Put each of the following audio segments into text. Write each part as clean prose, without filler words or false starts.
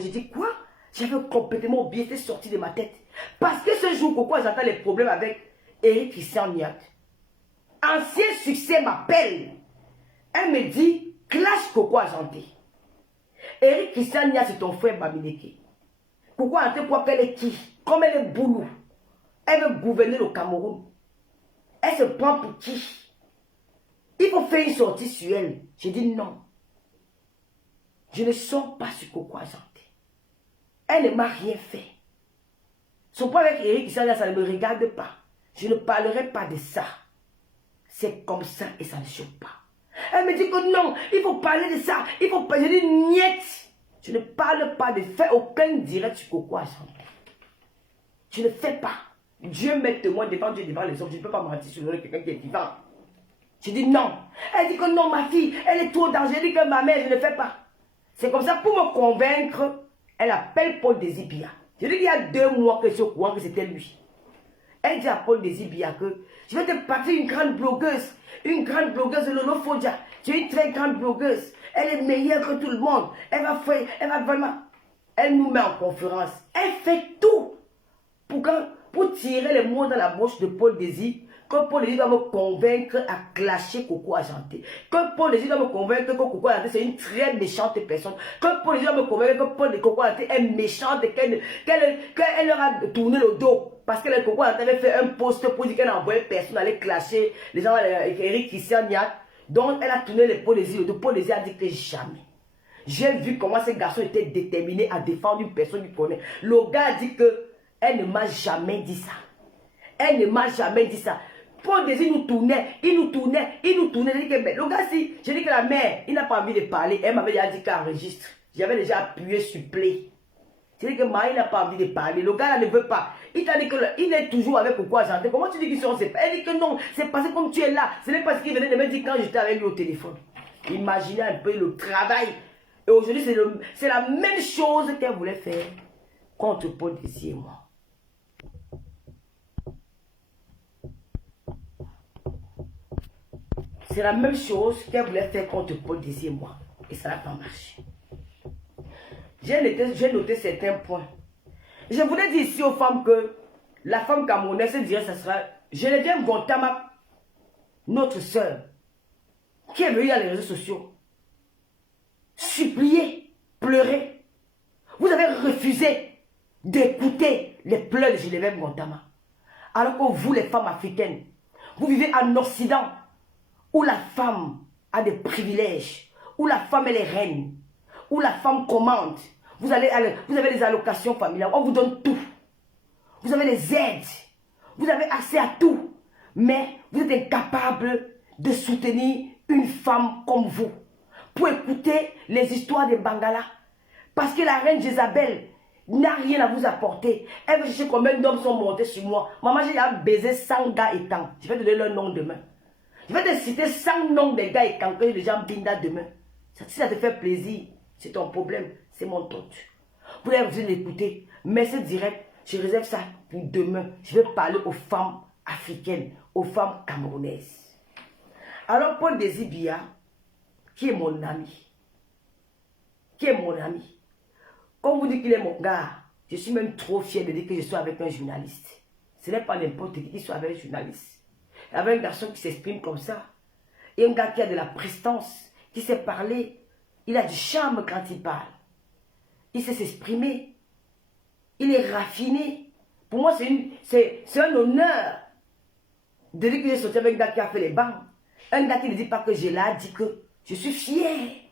J'ai dit quoi? J'avais complètement oublié, c'était sorti de ma tête. Parce que ce jour, pourquoi j'entends les problèmes avec Eric Christian Niat? Ancien succès m'appelle. Elle me dit, clash Coco Argenté. Eric Christian Niat, c'est ton frère Bamineke. Coco Argenté, quoi qu'elle est qui? Comme elle est boulot. Elle veut gouverner le Cameroun. Elle se prend pour qui? Il faut faire une sortie sur elle. J'ai dit non. Je ne sors pas sur Coco Argenté. Elle ne m'a rien fait. Son problème avec Eric Christian Niat, ça ne me regarde pas. Je ne parlerai pas de ça. C'est comme ça et ça ne choque pas. Elle me dit que non, il faut parler de ça. Il faut pas. Je dis niet. Je ne parle pas de faire aucun direct sur Coco Argenté. Je ne fais pas. Dieu m'est témoin devant Dieu, devant les hommes. Je ne peux pas mentir sur quelqu'un qui est vivant. Je dis non. Elle dit que non, ma fille, elle est trop dangereuse. Je dis que ma mère, je ne fais pas. C'est comme ça, pour me convaincre, elle appelle Paul Désibia. Je dis qu'il y a 2 mois que je suis au courant que c'était lui. Elle dit à Paul Désibia que je vais te partir une grande blogueuse de Lolo Fodja. Tu es une très grande blogueuse. Elle est meilleure que tout le monde. Elle va vraiment. Elle nous met en conférence. Elle fait tout pour tirer les mots dans la bouche de Paul Désir. Que Paul Désir doit me convaincre à clasher Coco Argenté. Que Paul Désir doit me convaincre que Coco Argenté c'est une très méchante personne. Que Paul Désir doit me convaincre que Paul Coco Argenté est méchante et qu'elle leur a tourné le dos. Parce que le Coco Argenté avait fait un post pour dire qu'elle a envoyé personne aller clasher les gens avec Eric Christian Niat. Donc elle a tourné le Paul Désir. Le Paul Désir a dit que jamais. J'ai vu comment ce garçon était déterminé à défendre une personne qu'il connaît. Le gars a dit que elle ne m'a jamais dit ça. Elle ne m'a jamais dit ça. Paul Désir nous tournait, il nous tournait. Le gars, si, j'ai dit que la mère, il n'a pas envie de parler. Elle m'avait déjà dit qu'elle enregistre. J'avais déjà appuyé sur play. J'ai dit que Maï n'a pas envie de parler. Le gars là ne veut pas. Il t'a dit qu'il est toujours avec Coco Argenté. Comment tu dis qu'ils sont séparés? Elle dit que non, c'est passé comme tu es là. Ce n'est pas ce qu'il venait de me dire quand j'étais avec lui au téléphone. Imaginez un peu le travail. Et aujourd'hui, c'est la même chose qu'elle voulait faire contre Paul Désir et moi. C'est la même chose qu'elle voulait faire contre Paul Désir et moi. Et ça n'a pas marché. J'ai noté certains points. Je voulais dire ici aux femmes que la femme camerounaise dirait ça sera Geneviève Gontama, notre soeur, qui est venue dans les réseaux sociaux, supplier, pleurer. Vous avez refusé d'écouter les pleurs de Geneviève Gontama. Alors que vous, les femmes africaines, vous vivez en Occident, où la femme a des privilèges, où la femme elle est reine, où la femme commande. Vous avez des allocations familiales, on vous donne tout. Vous avez les aides, vous avez accès à tout. Mais vous êtes incapable de soutenir une femme comme vous. Pour écouter les histoires des Bangala. Parce que la reine Jézabel n'a rien à vous apporter. Elle veut chercher combien d'hommes sont montés sur moi. Maman, j'ai déjà baisé 100 gars et tant. Je vais te donner leur nom demain. Je vais te citer 100 noms des gars et quand que les gens binda demain. Si ça te fait plaisir, c'est ton problème, c'est mon tort. Vous avez besoin d'écouter, mais c'est direct, je réserve ça pour demain. Je vais parler aux femmes africaines, aux femmes camerounaises. Alors Paul Désibia, qui est mon ami, comme vous dites qu'il est mon gars, je suis même trop fier de dire que je suis avec un journaliste. Ce n'est pas n'importe qui soit avec un journaliste. Avec un garçon qui s'exprime comme ça. Et un gars qui a de la prestance, qui sait parler. Il a du charme quand il parle. Il sait s'exprimer. Il est raffiné. Pour moi, c'est un honneur de dire que j'ai sorti avec un gars qui a fait les bancs. Un gars qui ne dit pas que j'ai là, dit que je suis fier.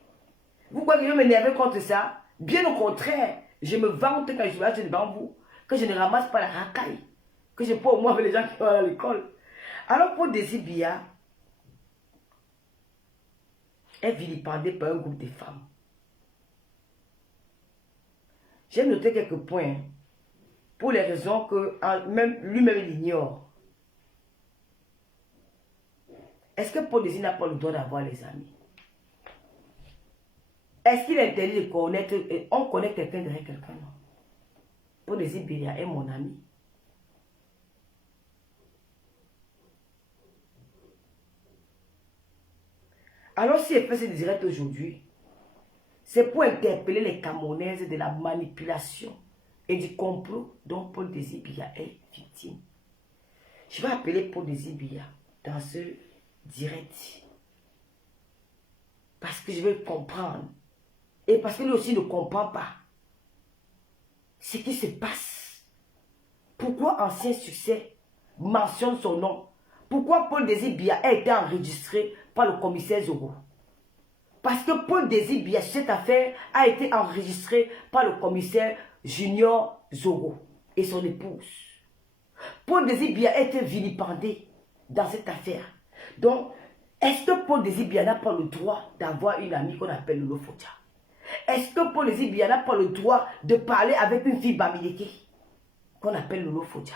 Vous croyez que je vais m'énerver contre ça? Bien au contraire, je me vante quand je suis là devant vous, que je ne ramasse pas la racaille, que je peux au moins avec les gens qui vont à l'école. Alors pour Désibia, est vilipendée par un groupe de femmes. J'ai noté quelques points pour les raisons que lui-même il ignore. Est-ce que Paul Désir n'a pas le droit d'avoir les amis? Est-ce qu'il est interdit de connaître, on connaît quelqu'un derrière quelqu'un? Non. Paul Désir est mon ami. Alors si elle fait ce direct aujourd'hui, c'est pour interpeller les Camerounaises de la manipulation et du complot dont Paul Désir Biya est victime. Je vais appeler Paul Désir Biya dans ce direct. Parce que je veux comprendre. Et parce que lui aussi ne comprend pas ce qui se passe. Pourquoi Ancien Succès mentionne son nom? Pourquoi Paul Désir Biya a été enregistré par le commissaire Zogo? Parce que Paul Désir Biya, cette affaire, a été enregistrée par le commissaire Junior Zogo et son épouse. Paul Désir Biya a été vilipendé dans cette affaire. Donc, est-ce que Paul Désir Biya n'a pas le droit d'avoir une amie qu'on appelle Lolo Fodia? Est-ce que Paul Désir Biya n'a pas le droit de parler avec une fille Bamileke qu'on appelle Lolo Fodia?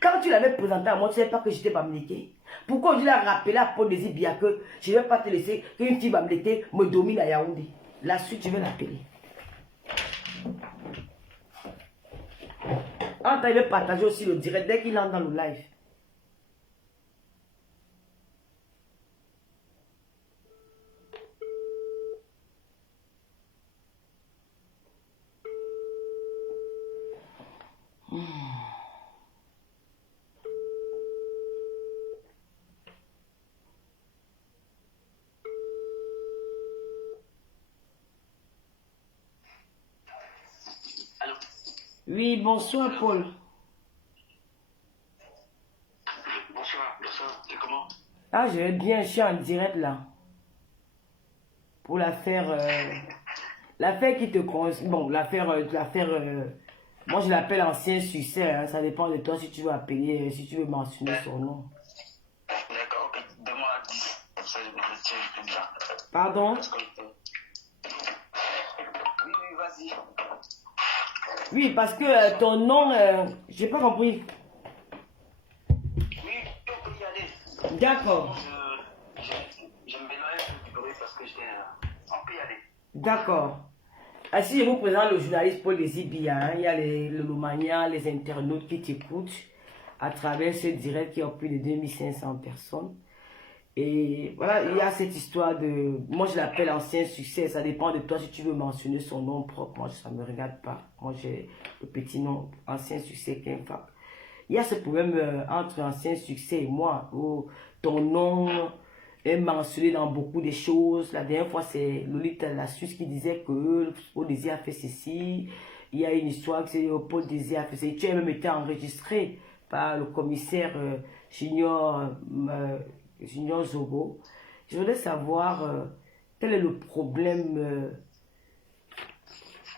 Quand tu l'avais présenté à moi, tu ne savais pas que j'étais Bamileke. Pourquoi je l'ai rappelé à Paul Désir Biya que je ne vais pas te laisser qu'une fille Bamileke me domine à Yaoundé? La suite, je vais l'appeler. Anta, il veut partager aussi le direct dès qu'il entre dans le live. Oui, bonsoir Paul. Bonsoir, c'est comment? Ah, je vais bien, je suis en direct là. Pour l'affaire... l'affaire qui te concerne... Bon, l'affaire... moi, je l'appelle Ancien Succès. Hein, ça dépend de toi si tu veux appeler, si tu veux mentionner son nom. D'accord, ok. Donne-moi 10. Comme ça, je me retiens plus bien. Pardon? Oui, vas-y. Oui, parce que ton nom... j'ai pas compris. Oui, on peut y aller. D'accord. Je me mélange du bruit parce que on peut y aller. D'accord. Ah, si je vous présente le journaliste Paul Désir Biya, hein, il y a les Lomaniens, les internautes qui t'écoutent à travers ce direct qui a plus de 2500 personnes. Et voilà, il y a cette histoire de... Moi, je l'appelle Ancien Succès. Ça dépend de toi si tu veux mentionner son nom propre. Moi, ça ne me regarde pas. Moi, j'ai le petit nom Ancien Succès Kenfak. Il y a ce problème entre Ancien Succès et moi, où ton nom est mentionné dans beaucoup de choses. La dernière fois, c'est Lolita la Suisse qui disait que Paul Désir a fait ceci. Il y a une histoire que c'est Paul Désir a fait ceci. Tu as même été enregistré par le commissaire Junior Zogo. Je voudrais savoir quel est le problème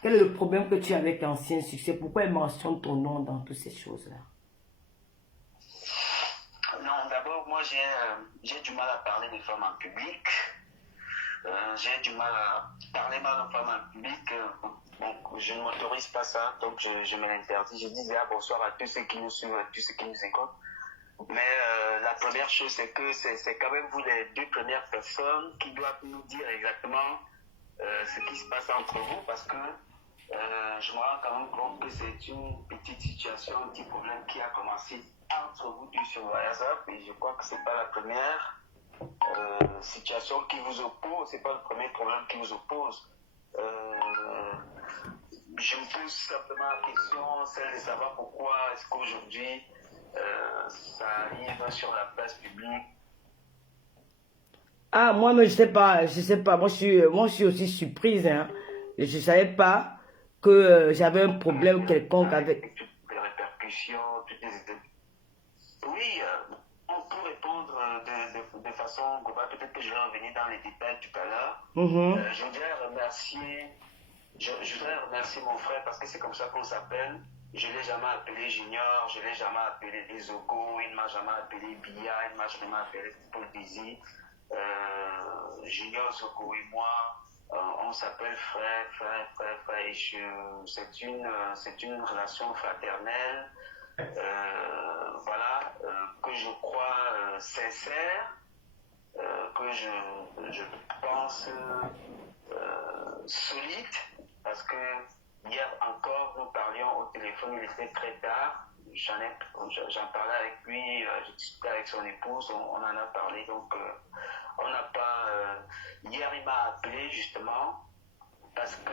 que tu as avec Ancien Succès. Pourquoi il mentionne ton nom dans toutes ces choses-là? Non, d'abord, moi, j'ai du mal à parler des femmes en public. J'ai du mal à parler mal aux femmes en public. Donc, je ne m'autorise pas ça, donc je me l'interdis. Je dis déjà bonsoir à tous ceux qui nous suivent, à tous ceux qui nous écoutent. Mais la première chose, c'est que c'est quand même vous les deux premières personnes qui doivent nous dire exactement ce qui se passe entre vous, parce que je me rends quand même compte que c'est une petite situation, un petit problème qui a commencé entre vous deux sur WhatsApp, et je crois que c'est pas la première situation qui vous oppose, c'est pas le premier problème qui vous oppose. Je me pose simplement la question, celle de savoir pourquoi est-ce qu'aujourd'hui ça arrive sur la place publique. Ah, moi, mais je sais pas. Moi, je suis aussi surprise. Hein. Je ne savais pas que j'avais un problème quelconque avec... Toutes les répercussions, toutes les... Oui, on peut répondre de façon globale. Peut-être que je vais revenir dans les détails tout à l'heure. Je voudrais remercier mon frère parce que c'est comme ça qu'on s'appelle. Je ne l'ai jamais appelé Junior, je ne l'ai jamais appelé Zogo, il ne m'a jamais appelé Biya, il ne m'a jamais appelé Paul Désir. Junior, Zogo et moi, on s'appelle frère, et c'est une relation fraternelle, voilà, que je crois sincère, que je pense solide, parce que hier encore, nous parlions au téléphone, il était très tard, j'en parlais avec lui, je discutais avec son épouse, on en a parlé, donc on n'a pas... hier, il m'a appelé justement parce que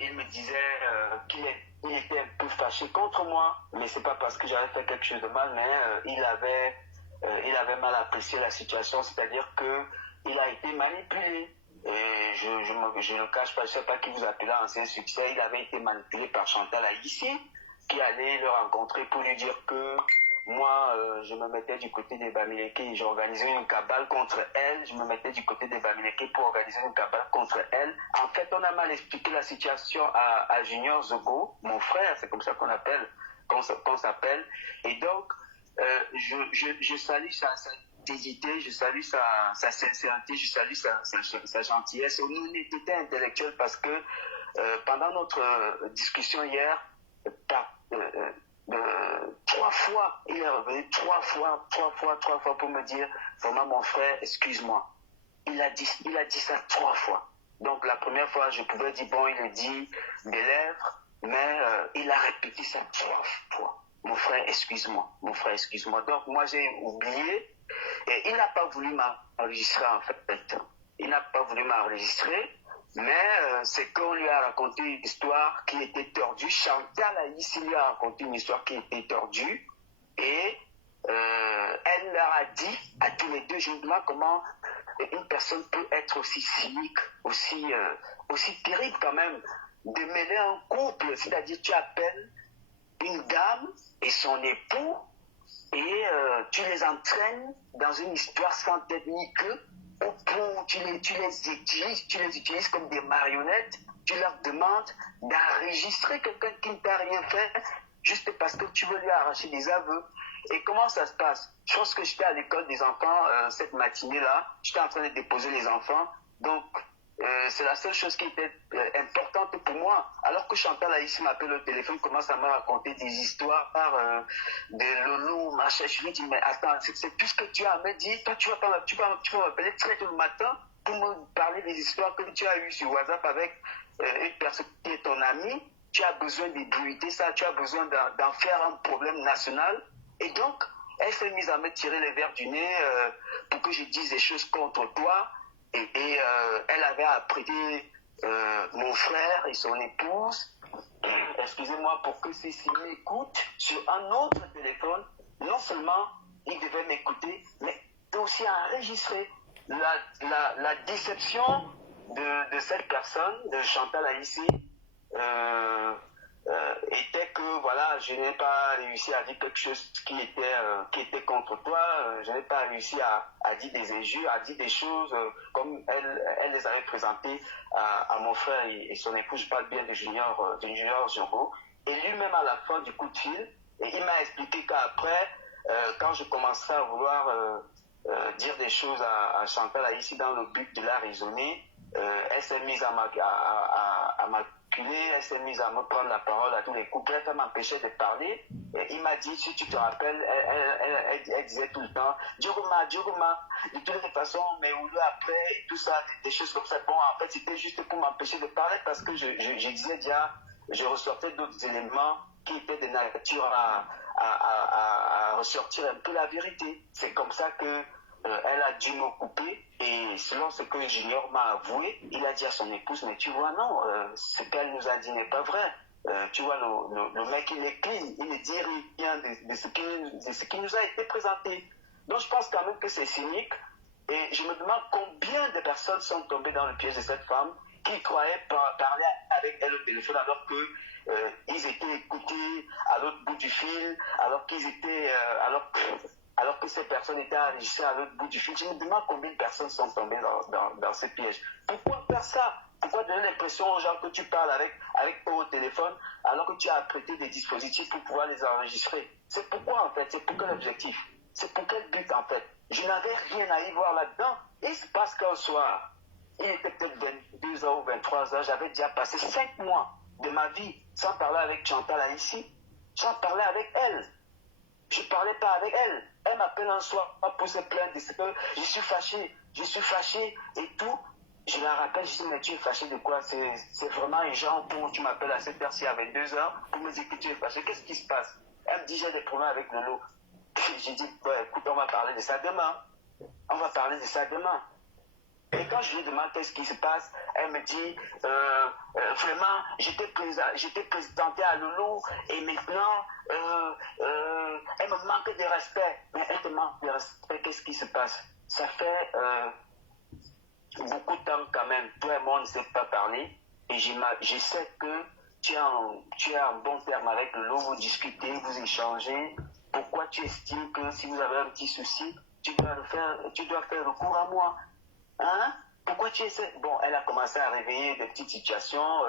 il me disait qu'il était un peu fâché contre moi, mais c'est pas parce que j'avais fait quelque chose de mal, mais il avait mal apprécié la situation, c'est-à-dire que il a été manipulé. Et je ne le cache pas, je ne sais pas qui vous appelez ancien succès, il avait été manipulé par Chantal Aïssi, qui allait le rencontrer pour lui dire que moi, je me mettais du côté des Bamileke et j'organisais une cabale contre elle. Je me mettais du côté des Bamileke pour organiser une cabale contre elle. En fait, on a mal expliqué la situation à Junior Zogo, mon frère, c'est comme ça qu'on s'appelle. Et donc, je salue sa hésité, je salue sa sincérité, je salue sa gentillesse, une honnêteté intellectuelle parce que pendant notre discussion hier, trois fois, il est revenu trois fois pour me dire vraiment mon frère, excuse-moi. Il a dit ça trois fois. Donc la première fois, je pouvais dire bon, il le dit des lèvres, mais il a répété ça trois fois. Mon frère, excuse-moi. Mon frère, excuse-moi. Donc moi j'ai oublié et il n'a pas voulu m'enregistrer en fait. Il n'a pas voulu m'enregistrer. Mais c'est qu'on lui a raconté une histoire qui était tordue. Chantal Aïssi lui a raconté une histoire qui était tordue. Et elle leur a dit à tous les deux, je me demande comment une personne peut être aussi cynique, aussi terrible quand même, de mêler un couple. C'est-à-dire tu appelles une dame et son époux et tu les entraînes dans une histoire sans tête ni queue. Au point où tu les utilises comme des marionnettes, tu leur demandes d'enregistrer quelqu'un qui ne t'a rien fait juste parce que tu veux lui arracher des aveux. Et comment ça se passe? Je pense que j'étais à l'école des enfants cette matinée-là, j'étais en train de déposer les enfants, donc c'est la seule chose qui était importante pour moi. Alors que Chantal Aïssi m'appelle au téléphone, commence à me raconter des histoires de Lolo, machin. Je lui dis, mais attends, c'est tout ce que tu as à me dire. Toi, tu vas m'appeler très tôt le matin pour me parler des histoires que tu as eues sur WhatsApp avec une personne qui est ton ami. Tu as besoin d'ébruiter ça, tu as besoin d'en faire un problème national. Et donc, elle s'est mise à me tirer les verres du nez pour que je dise des choses contre toi. Et elle avait apprêté mon frère et son épouse, excusez-moi, pour que Cécile m'écoute sur un autre téléphone. Non seulement il devait m'écouter, mais aussi enregistrer la déception de cette personne, de Chantal Aïssi, était que voilà, je n'ai pas réussi à dire quelque chose qui était contre toi, je n'ai pas réussi à dire des injures, à dire des choses comme elle les avait présentées à mon frère et son épouse. Je parle bien de Junior Django. Et lui-même à la fin du coup de fil, et il m'a expliqué qu'après, quand je commençais à vouloir dire des choses à Chantal Aïssi dans le but de la raisonner, elle s'est mise à m'acculer, elle s'est mise à me prendre la parole à tous les coups, elle m'empêchait de parler. Et il m'a dit, si tu te rappelles, elle disait tout le temps, Djogoma, de toutes les façons, mais au lieu après, et tout ça, des choses comme ça. Bon, en fait, c'était juste pour m'empêcher de parler parce que je disais déjà, je ressortais d'autres éléments qui étaient de nature à ressortir un peu la vérité. C'est comme ça que elle a dû me couper et selon ce que Junior m'a avoué, il a dit à son épouse, mais tu vois, non, ce qu'elle nous a dit n'est pas vrai. Tu vois, le mec, il est clean, il ne dit rien de ce qui nous a été présenté. Donc je pense quand même que c'est cynique et je me demande combien de personnes sont tombées dans le piège de cette femme qui croyaient parler avec elle au téléphone alors que ils étaient écoutés à l'autre bout du fil, alors qu'ils étaient, alors que ces personnes étaient enregistrées à l'autre bout du fil. Je me demande combien de personnes sont tombées dans ce piège. Pourquoi faire ça? Pourquoi donner l'impression aux gens que tu parles avec eux au téléphone alors que tu as prêté des dispositifs pour pouvoir les enregistrer? C'est pourquoi en fait? C'est pour quel objectif? C'est pour quel but en fait? Je n'avais rien à y voir là-dedans. Il se passe qu'un soir, il était peut-être 22 ans ou 23 ans, j'avais déjà passé 5 mois de ma vie sans parler avec Chantal Aïssi, sans parler avec elle. Je ne parlais pas avec elle. Elle m'appelle un soir pour se plaindre de ce que je suis fâché et tout. Je la rappelle, je dis, mais tu es fâché de quoi? C'est vraiment un genre pour tu m'appelles à cette heure-ci à 22 heures pour me dire que tu es fâché. Qu'est-ce qui se passe? Elle me dit, j'ai des problèmes avec Lolo. J'ai dit, bah, écoute, on va parler de ça demain. Et quand je lui demande qu'est-ce qui se passe, elle me dit, vraiment, j'étais présentée à Loulou et maintenant, elle me manque de respect. Mais elle te manque de respect, qu'est-ce qui se passe? Ça fait beaucoup de temps quand même. Toi et moi, on ne sait pas parler. Et je sais que tu es en bon terme avec Loulou, vous discutez, vous échangez. Pourquoi tu estimes que si vous avez un petit souci, tu dois faire recours à moi? Hein? Pourquoi tu essaies? Bon, elle a commencé à réveiller des petites situations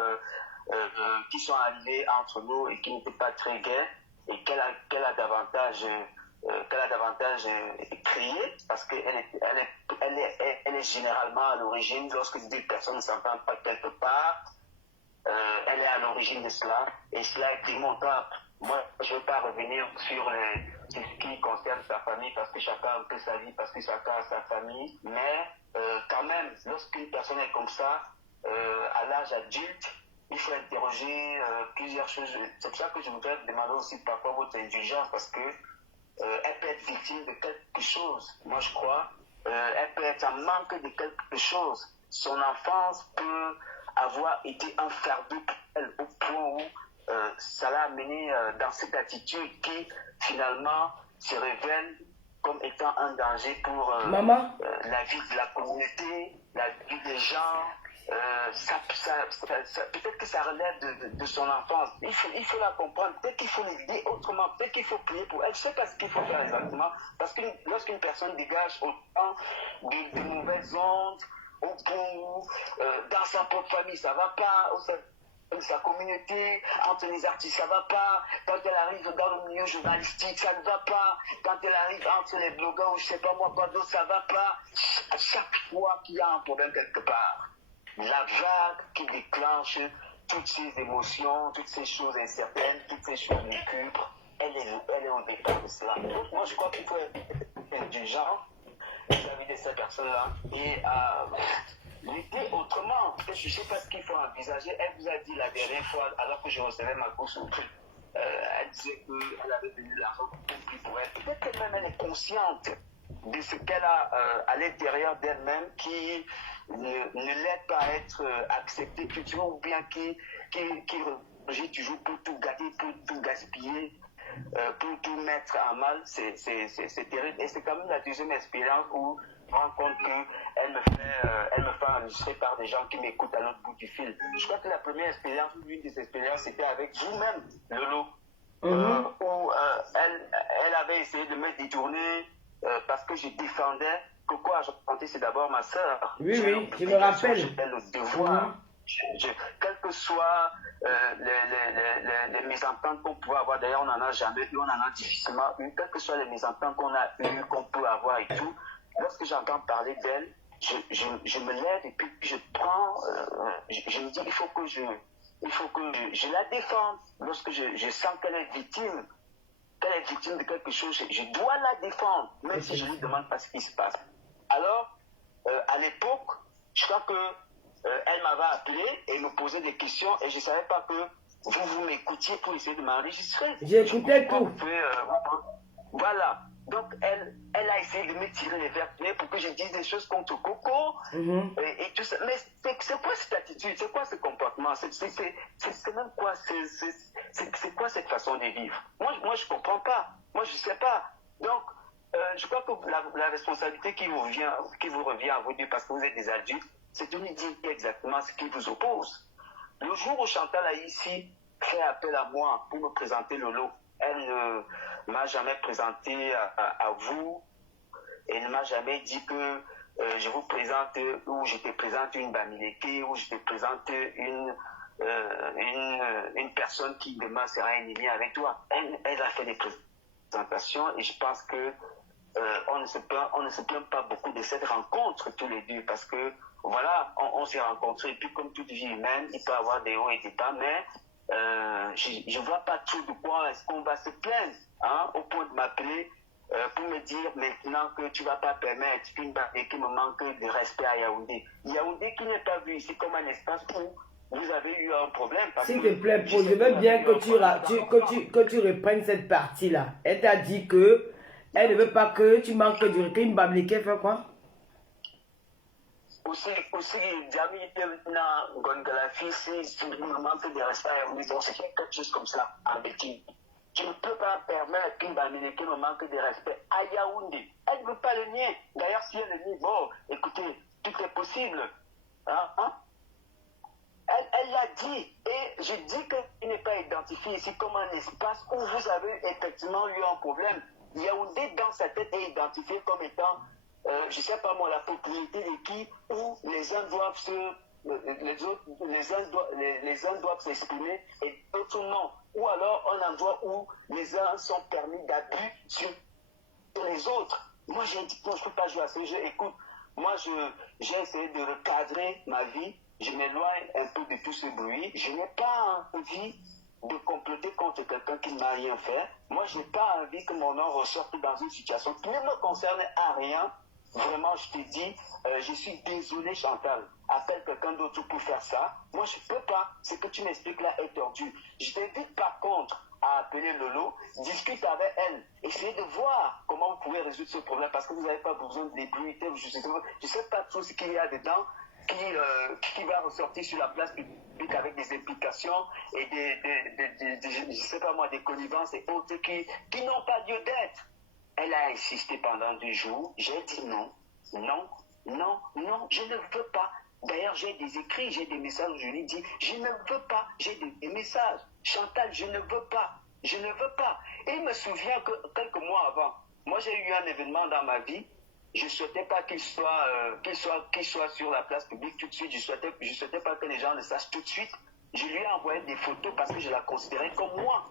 qui sont arrivées entre nous et qui n'étaient pas très gaies et qu'elle a davantage créé parce qu'elle est généralement à l'origine lorsque deux personnes ne s'entendent pas quelque part. Elle est à l'origine de cela et cela est démontable. Moi, je ne vais pas revenir sur ce qui concerne sa famille parce que chacun a un peu sa vie, parce que chacun a sa famille. Mais quand même, lorsqu'une personne est comme ça, à l'âge adulte, il faut interroger plusieurs choses. C'est pour ça que je voudrais demander aussi parfois votre indulgence parce que elle peut être victime de quelque chose, moi je crois. Elle peut être en manque de quelque chose. Son enfance peut avoir été un fardeau pour elle au point où ça l'a amené dans cette attitude qui finalement se révèle comme étant un danger pour la vie de la communauté, la vie des gens. Peut-être que ça relève de son enfance. Il faut la comprendre. Peut-être qu'il faut l'aider autrement. Peut-être qu'il faut prier pour elle. Je ne sais pas ce qu'il faut faire exactement. Parce que lorsqu'une personne dégage autant de mauvaises ondes, au point où dans sa propre famille, ça ne va pas, au sein de sa communauté, entre les artistes, ça ne va pas. Quand elle arrive dans le milieu journalistique, ça ne va pas. Quand elle arrive entre les blogueurs ou je ne sais pas moi quoi d'autre, ça ne va pas. À chaque fois qu'il y a un problème quelque part, la vague qui déclenche toutes ces émotions, toutes ces choses incertaines, toutes ces choses lugubres, elle est au départ de cela. Donc moi je crois qu'il faut être indulgent vis-à-vis de ces personnes-là et lutter autrement. Je ne sais pas ce qu'il faut envisager. Elle vous a dit la dernière fois, alors que je recevais ma course au prix, elle disait qu'elle avait donné l'argent pour elle. Peut-être qu'elle-même elle est consciente de ce qu'elle a à l'intérieur d'elle-même qui ne l'aide pas à être acceptée toujours ou bien qui rejette toujours pour tout gâter, pour tout gaspiller, pour tout mettre en mal. C'est terrible. Et c'est quand même la deuxième expérience où je me rends compte qu'elle me fait enregistrer par des gens qui m'écoutent à l'autre bout du fil. Je crois que la première expérience, l'une des expériences, c'était avec vous-même, Lolo, où elle avait essayé de me détourner parce que je défendais. Coco Argenté, c'est d'abord ma sœur. Oui, je me rappelle. J'ai le devoir. Quelles que soient les mésententes qu'on pouvait avoir, d'ailleurs on n'en a jamais eu, on en a difficilement eu, quelles que soient les mésententes qu'on a eues, qu'on peut avoir et tout, lorsque j'entends parler d'elle, je me lève et puis je prends, je me dis il faut que je la défende. Lorsque je sens qu'elle est victime de quelque chose, je dois la défendre, même si je ne lui demande pas ce qui se passe. Alors, à l'époque, je crois que elle m'avait appelé et me posait des questions et je ne savais pas que vous m'écoutiez pour essayer de m'enregistrer. J'écoutais tout. Voilà. Donc, elle a essayé de me tirer les verres pour que je dise des choses contre Coco et tout ça. Mais c'est quoi cette attitude? C'est quoi ce comportement? C'est même quoi? C'est quoi cette façon de vivre? Moi, je ne comprends pas. Moi, je ne sais pas. Donc, je crois que la responsabilité qui vous revient à vous deux, parce que vous êtes des adultes, c'est de nous dire exactement ce qui vous oppose. Le jour où Chantal a ici fait appel à moi pour me présenter Lolo, elle ne m'a jamais présenté à vous, elle ne m'a jamais dit que je vous présente ou je te présente une Bamileke ou je te présente une personne qui demain sera ennemie avec toi. Elle a fait des présentations et je pense que on ne se plaint pas beaucoup de cette rencontre tous les deux parce que voilà, on s'est rencontrés et puis comme toute vie humaine, il peut y avoir des hauts et des bas, mais je ne vois pas tout de quoi est-ce qu'on va se plaindre au point de m'appeler pour me dire maintenant que tu ne vas pas permettre qu'une barrière qui me manque de respect à Yaoundé. Yaoundé qui n'est pas vu ici comme un espace où vous avez eu un problème. S'il te plaît, je veux bien que tu reprennes cette partie-là. Elle t'a dit que elle ne veut pas que tu manques du recul. Une Bamileke fait quoi? aussi, Jami na Gongalafi, si me manque de respect, bon, c'est quelque chose comme ça, en Békin. Tu ne peux pas permettre qu'une Bamileke me manque de respect à Yaoundé. Elle ne veut pas le nier. D'ailleurs, si elle le nie, bon, écoutez, tout est possible. Hein? Elle l'a dit, et je dis qu'il n'est pas identifié ici comme un espace où vous avez effectivement eu un problème. Yaoundé, dans sa tête, est identifié comme étant, je ne sais pas moi, la propriété de qui, où les uns doivent se... les uns doivent s'exprimer et d'autres non. Ou alors un endroit où les uns sont permis d'abus sur les autres. Moi, j'ai dit, non, je ne peux pas jouer à ce jeu. Écoute, moi, j'ai essayé de recadrer ma vie. Je m'éloigne un peu de tout ce bruit. Je n'ai pas envie de comploter contre quelqu'un qui ne m'a rien fait. Moi, je n'ai pas envie que mon nom ressorte dans une situation qui ne me concerne à rien. Vraiment, je te dis, je suis désolé, Chantal. Appelle quelqu'un d'autre pour faire ça. Moi, je ne peux pas. Ce que tu m'expliques là est tordu. Je t'invite par contre à appeler Lolo, discute avec elle, essayez de voir comment vous pouvez résoudre ce problème parce que vous n'avez pas besoin de débrouiller. Je ne sais pas tout ce qu'il y a dedans qui va ressortir sur la place publique avec des implications et je ne sais pas moi, des connivences et autres qui n'ont pas lieu d'être. Elle a insisté pendant 2 jours. J'ai dit non, non, non, non, je ne veux pas. D'ailleurs, j'ai des écrits, j'ai des messages où je lui dis, je ne veux pas. J'ai des messages. Chantal, je ne veux pas. Je ne veux pas. Et il me souvient que quelques mois avant, moi j'ai eu un événement dans ma vie. Je ne souhaitais pas qu'il soit sur la place publique tout de suite. Je ne souhaitais pas que les gens le sachent tout de suite. Je lui ai envoyé des photos parce que je la considérais comme moi.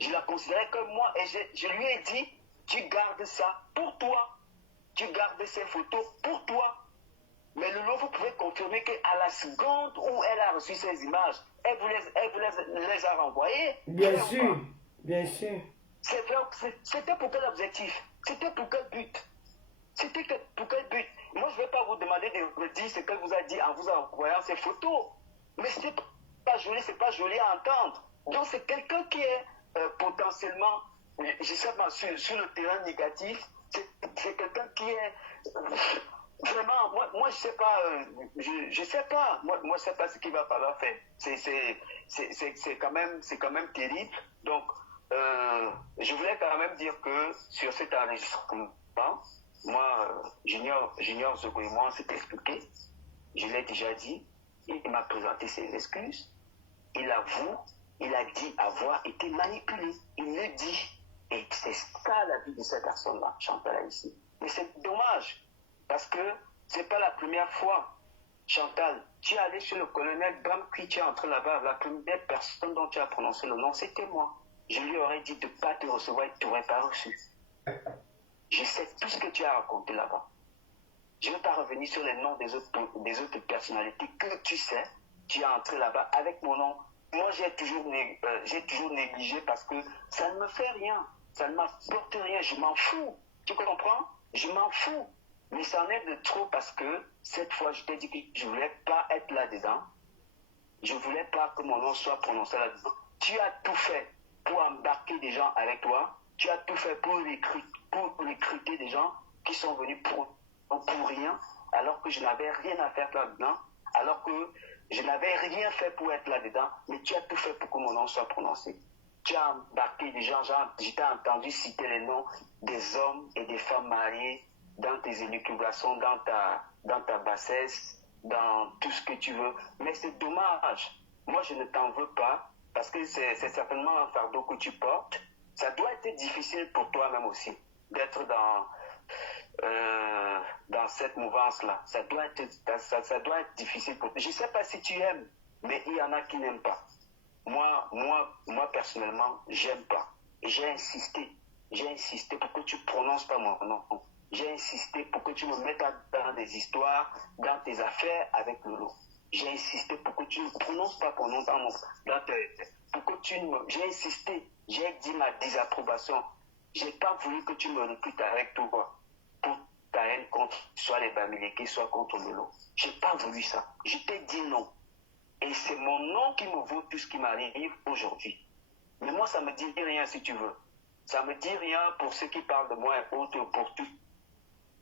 Je la considérais comme moi et je lui ai dit, tu gardes ça pour toi. Tu gardes ces photos pour toi. Mais Lolo, vous pouvez confirmer qu'à la seconde où elle a reçu ces images, elle vous les a renvoyées. Bien sûr, bien sûr. C'était pour quel objectif? C'était pour quel but? C'était pour quel but? Moi, je ne vais pas vous demander de redire ce qu'elle vous a dit en vous envoyant ces photos. Mais ce n'est pas joli, c'est pas joli à entendre. Donc, c'est quelqu'un qui est potentiellement, je sais pas, sur le terrain négatif. C'est quelqu'un qui est... Vraiment, moi je sais pas, je sais pas, moi je sais pas ce qu'il va falloir faire. C'est quand même terrible. Donc, je voulais quand même dire que sur cet enregistrement, moi, j'ignore ce que moi on s'est expliqué. Je l'ai déjà dit. Il m'a présenté ses excuses. Il avoue, il a dit avoir été manipulé. Il le dit. Et c'est ça la vie de cette personne-là, Chantal ici. Mais c'est dommage. Parce que ce n'est pas la première fois. Chantal, tu es allé sur le colonel Bram, tu es entré là-bas. La première personne dont tu as prononcé le nom, c'était moi. Je lui aurais dit de ne pas te recevoir, il ne t'aurait pas reçu. Je sais tout ce que tu as raconté là-bas. Je ne vais pas revenir sur les noms des autres personnalités que tu sais. Tu es entré là-bas avec mon nom. Moi, j'ai toujours négligé parce que ça ne me fait rien. Ça ne m'apporte rien. Je m'en fous. Tu comprends? Je m'en fous. Mais ça en est de trop parce que cette fois, je t'ai dit que je ne voulais pas être là-dedans. Je ne voulais pas que mon nom soit prononcé là-dedans. Tu as tout fait pour embarquer des gens avec toi. Tu as tout fait pour recruter des gens qui sont venus pour rien, alors que je n'avais rien à faire là-dedans, alors que je n'avais rien fait pour être là-dedans, mais tu as tout fait pour que mon nom soit prononcé. Tu as embarqué des gens, je t'ai entendu citer les noms des hommes et des femmes mariés dans tes élucubrations, dans ta bassesse, dans tout ce que tu veux. Mais c'est dommage. Moi, je ne t'en veux pas, parce que c'est certainement un fardeau que tu portes. Ça doit être difficile pour toi-même aussi, d'être dans cette mouvance-là. Ça doit être difficile pour toi. Je ne sais pas si tu aimes, mais il y en a qui n'aiment pas. Moi personnellement, j'aime pas. Et j'ai insisté pour que tu prononces pas mon nom. J'ai insisté pour que tu me mettes dans des histoires, dans tes affaires avec Lolo. J'ai insisté pour que tu ne prononces pas mon nom j'ai insisté, j'ai dit ma désapprobation. J'ai pas voulu que tu me recrutes avec toi pour ta haine contre soit les Bamileke, soit contre Lolo. J'ai pas voulu ça. Je t'ai dit non. Et c'est mon nom qui me vaut tout ce qui m'arrive aujourd'hui. Mais moi, ça me dit rien si tu veux. Ça me dit rien pour ceux qui parlent de moi et autres, pour tout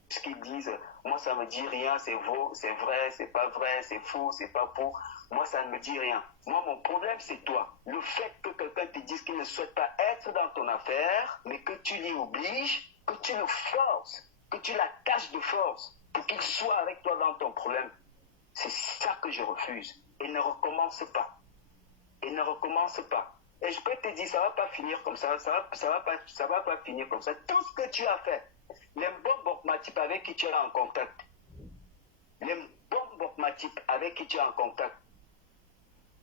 ce qu'ils disent moi ça me dit rien, c'est faux, c'est vrai, c'est pas vrai, c'est faux, c'est pas faux. Moi ça ne me dit rien. Moi mon problème c'est toi. Le fait que quelqu'un te dise qu'il ne souhaite pas être dans ton affaire, mais que tu l'y obliges, que tu le forces, que tu l'attaches de force pour qu'il soit avec toi dans ton problème, c'est ça que je refuse. Et ne recommence pas. Et ne recommence pas. Et je peux te dire, ça va pas finir comme ça, ça va pas finir comme ça. Tout ce que tu as fait, les bons Bokmatip avec qui tu es en contact, les bons Bokmatip avec qui tu es en contact,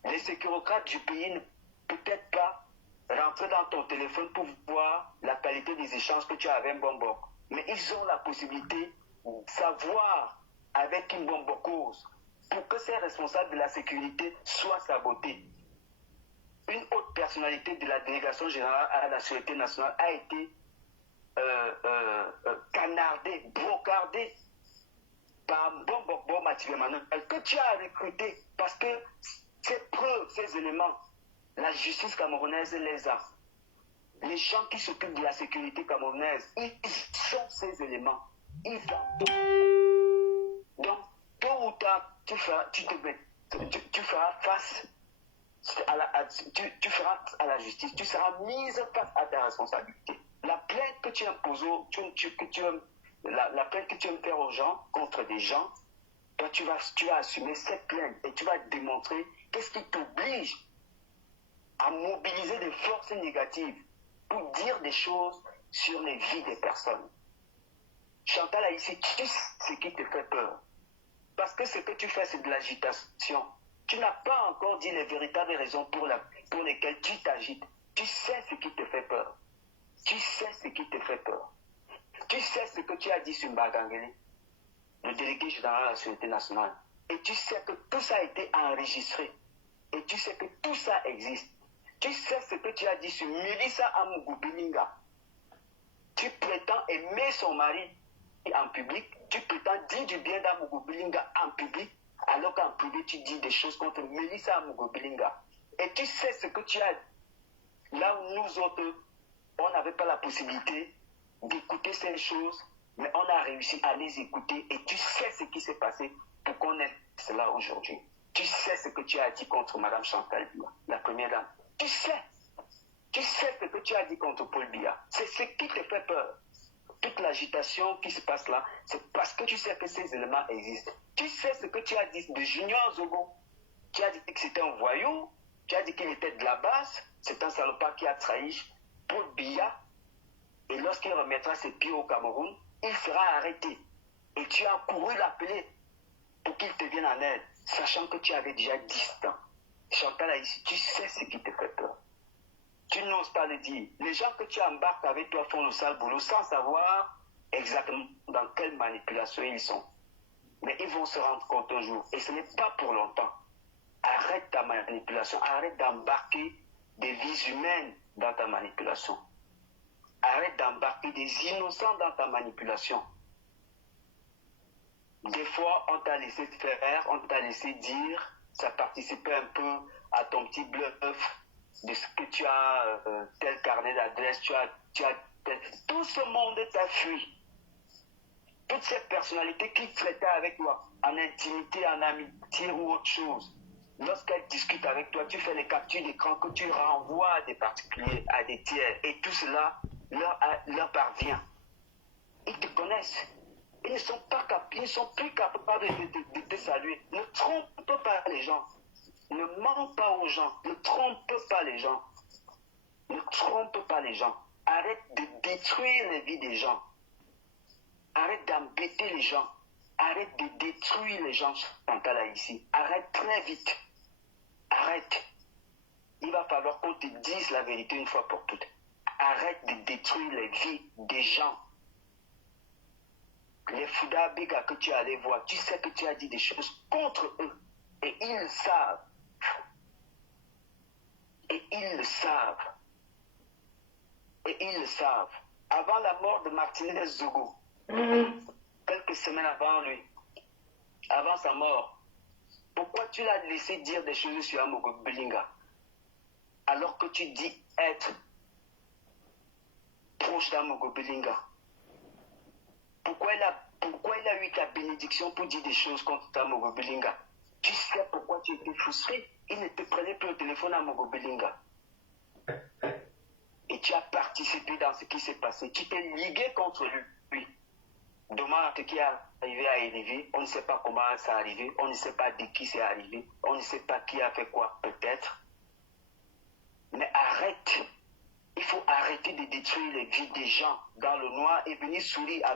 les sécurocrates du pays ne peut-être pas rentrer dans ton téléphone pour voir la qualité des échanges que tu as avec un bon Bok. Mais ils ont la possibilité de savoir avec une bonne cause pour que ces responsables de la sécurité soient sabotés. Une haute personnalité de la délégation générale à la Sûreté nationale a été canardée, brocardée par bon Mathieu Emmanuel que tu as recruté parce que ces preuves, ces éléments, la justice camerounaise les a. Les gens qui s'occupent de la sécurité camerounaise, ils sont ces éléments. Ils en ont. Donc, tôt ou tard, tu feras face tu feras à la justice, tu seras mise face à ta responsabilité. La plainte que tu imposes, la plainte que tu aimes faire aux gens, contre des gens, toi tu vas assumer cette plainte et tu vas démontrer qu'est-ce qui t'oblige à mobiliser des forces négatives pour dire des choses sur les vies des personnes. Chantal Haïssi, tu sais ce qui te fait peur. Parce que ce que tu fais, c'est de l'agitation. Tu n'as pas encore dit les véritables raisons pour lesquelles tu t'agites. Tu sais ce qui te fait peur. Tu sais ce qui te fait peur. Tu sais ce que tu as dit sur Mbagangeli, le délégué général de la Sûreté nationale. Et tu sais que tout ça a été enregistré. Et tu sais que tout ça existe. Tu sais ce que tu as dit sur Melissa Amugubilinga. Tu prétends aimer son mari en public. Tu prétends dire du bien d'Amugubilinga en public. Alors qu'en privé, tu dis des choses contre Melissa Amugubilinga. Et tu sais ce que tu as. Là où nous autres, on n'avait pas la possibilité d'écouter ces choses, mais on a réussi à les écouter. Et tu sais ce qui s'est passé pour qu'on ait cela aujourd'hui. Tu sais ce que tu as dit contre Mme Chantal Biya, la première dame. Tu sais ce que tu as dit contre Paul Biya. C'est ce qui te fait peur. Toute l'agitation qui se passe là, c'est parce que tu sais que ces éléments existent. Tu sais ce que tu as dit de Junior Zogo. Tu as dit que c'était un voyou, tu as dit qu'il était de la base, c'est un salopard qui a trahi Paul Biya. Et lorsqu'il remettra ses pieds au Cameroun, il sera arrêté. Et tu as couru l'appeler pour qu'il te vienne en aide, sachant que tu avais déjà 10 ans. Chantal Haïssi, tu sais ce qui te fait peur. Tu n'oses pas le dire. Les gens que tu embarques avec toi font le sale boulot sans savoir exactement dans quelle manipulation ils sont. Mais ils vont se rendre compte un jour. Et ce n'est pas pour longtemps. Arrête ta manipulation. Arrête d'embarquer des vies humaines dans ta manipulation. Arrête d'embarquer des innocents dans ta manipulation. Des fois, on t'a laissé faire, on t'a laissé dire, ça participait un peu à ton petit bluff de ce que tu as, tel carnet d'adresse, tu as tel... Tout ce monde t'a fui. Toutes ces personnalités qui traitaient avec toi, en intimité, en amitié ou autre chose, lorsqu'elles discutent avec toi, tu fais les captures d'écran que tu renvoies à des particuliers, à des tiers, et tout cela leur parvient. Ils te connaissent. Ils ne sont plus capables de te saluer. Ne trompe pas les gens. Ne mens pas aux gens. Ne trompe pas les gens. Ne trompe pas les gens. Arrête de détruire les vies des gens. Arrête d'embêter les gens. Arrête de détruire les gens, Chantal Haïssi. Arrête très vite. Arrête. Il va falloir qu'on te dise la vérité une fois pour toutes. Arrête de détruire les vies des gens. Les Fouda Bega que tu es allé voir, tu sais que tu as dit des choses contre eux. Et ils le savent. Et ils le savent. Et ils le savent. Avant la mort de Martinez Zogo, quelques semaines avant lui, avant sa mort, pourquoi tu l'as laissé dire des choses sur Amugubilinga alors que tu dis être proche d'Amugubilinga? Pourquoi il a pourquoi il a eu ta bénédiction pour dire des choses contre ta Mogo Belinga? Tu sais pourquoi tu étais frustré? Il ne te prenait plus au téléphone à Mogo Belinga. Et tu as participé dans ce qui s'est passé. Tu t'es ligué contre lui. Demande ce qui est arrivé à Élevé. On ne sait pas comment ça est arrivé. On ne sait pas de qui c'est arrivé. On ne sait pas qui a fait quoi, peut-être. Mais arrête. Il faut arrêter de détruire les vies des gens dans le noir et venir sourire avec